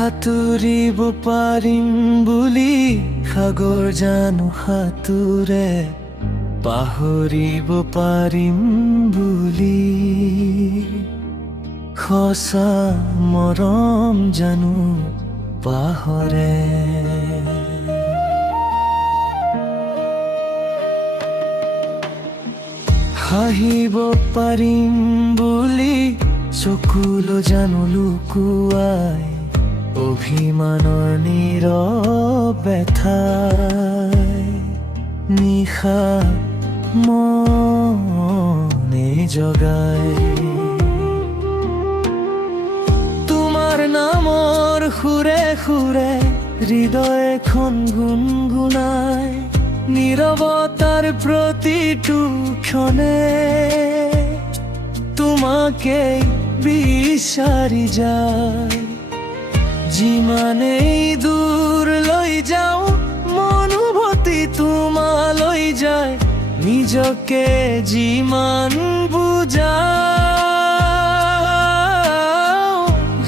সাঁতুৰিব পাৰিম বুলি সাগৰ জানো সাঁতোৰে পাহৰিব পাৰিম বুলি সঁচা মৰম জানো পাহৰে হাঁহিব পাৰিম বুলি চকুলো জানো লুকুৱাই অভিমানৰ নীৰৱ ব্যথাই নিশা মনে জগাই তোমাৰ নামৰ সুৰে সুৰে হৃদয়খন গুণগুণাই নীৰৱতাৰ প্ৰতিটো ক্ষণে তোমাকেই বিচাৰি যায় যিমানেই দূৰ লৈ যাওঁ মনোভূতি তোমালৈ যায় নিজকে যিমান বুজাও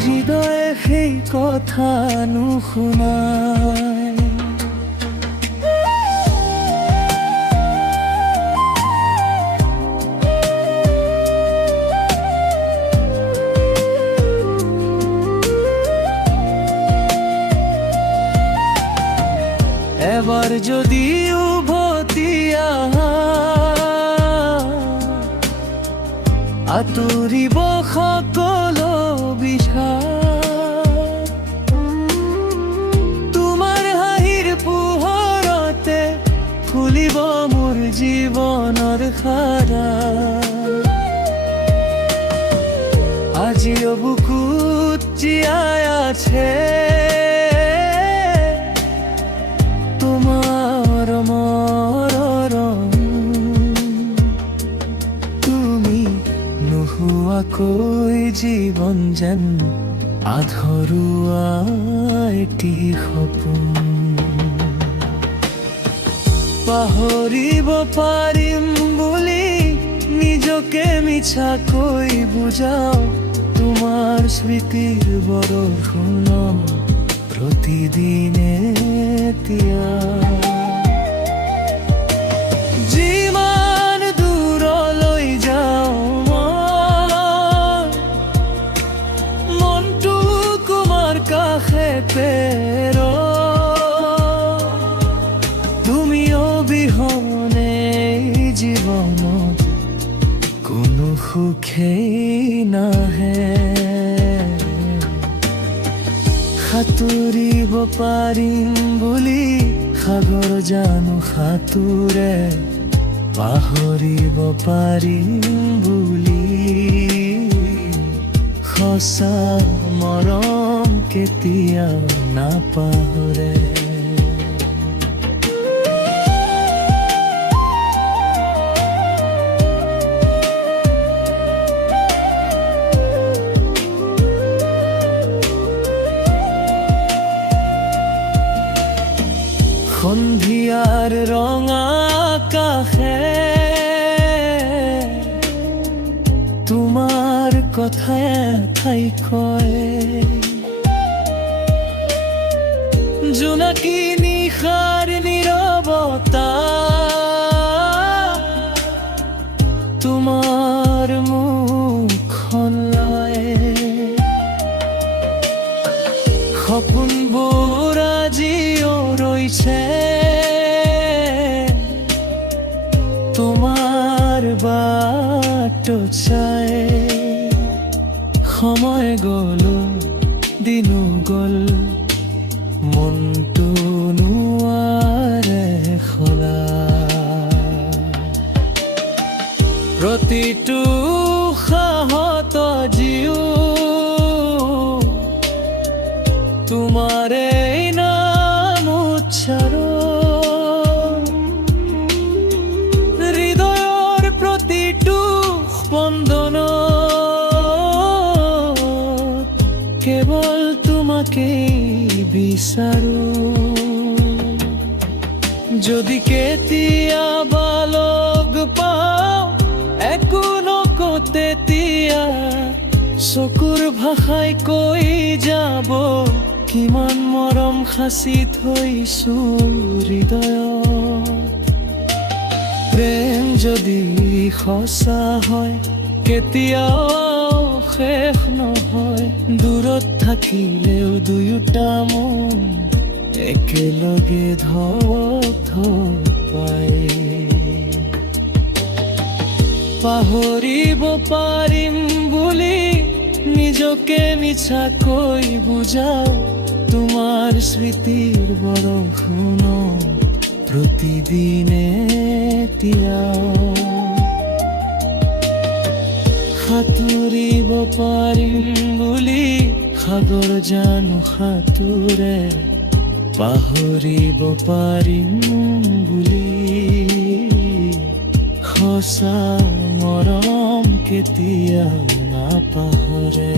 হৃদয়ে সেই কথা নুশুনায় এবাৰ যদি উভতি আহা আঁতৰিব সকলো বিষাদ তোমাৰ হাঁহিৰ পোহৰতে ফুলিব মোৰ জীৱনৰ সাৰা আজিও বুকুত জীয়াই আছে তোমার মরণ তুমি নোহোৱাকৈ জীৱন যেন আধৰুৱা এটি সপোন পাহৰিব পাৰিম বুলি নিজকে মিছাকৈ বুজাও তোমাৰ স্মৃতিৰ বৰষুণ প্ৰতিদিনে এতিয়া যিমান দূৰলৈ যাওঁ মনটো তোমাৰ কাষে পেৰ তুমি অবিহনে জীৱনত কোনো সুখেই নাহে সাঁতুৰিব পাৰিম বুলি সাগৰ জানো সাঁতোৰে পাহৰিব পাৰিম বুলি সঁচা মৰম কেতিয়াও নাপাহৰে সন্ধিয়াৰ ৰঙা আকাশে তোমাৰ কথাই ঠাই কয় জোনাকী নিশাৰ নীৰৱতা তোমাৰ মুখখন লয় সপোনবোৰ আজিও ৰৈছে তোমাৰ বাটত চাই সময় গ'ল দিনো গ'ল মনটো নোৱাৰে সলাই প্ৰতিটো উশাহত জিও তোমাৰে নাম উচ্চাৰণ হৃদয়ৰ প্ৰতিটো স্পন্দন কেৱল তোমাকেই বিচাৰো যদি কেতিয়াবা লগ পাওঁ একো নকওঁ তেতিয়া চকুৰ ভাষাই কৈ যাব কিমান মৰম সাঁচি থৈছো হৃদয়ত। প্ৰেম যদি সঁচা হয় কেতিয়াও শেষ নহয়, দূৰত থাকিলেও দুয়োটা মন একেলগে ধপ ধপ পায়। পাহৰিব পাৰিম বুলি নিজকে মিছাকৈ বুজাও, তোমাৰ স্মৃতিৰ বৰষুণত প্ৰতিদিনে তিয়াও। সাঁতুৰিব পাৰিম বুলি সাগৰ জানো সাঁতোৰে, পাহৰিব পাৰিম বুলি সঁচা মৰম কেতিয়াও নাপাহৰে।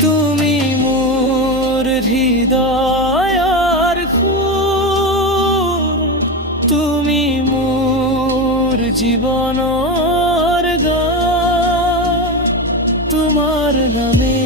তুমি মোৰ হৃদয়ৰ সুৰ, তুমি মোৰ জীৱনৰ গান, তোমাৰ নামে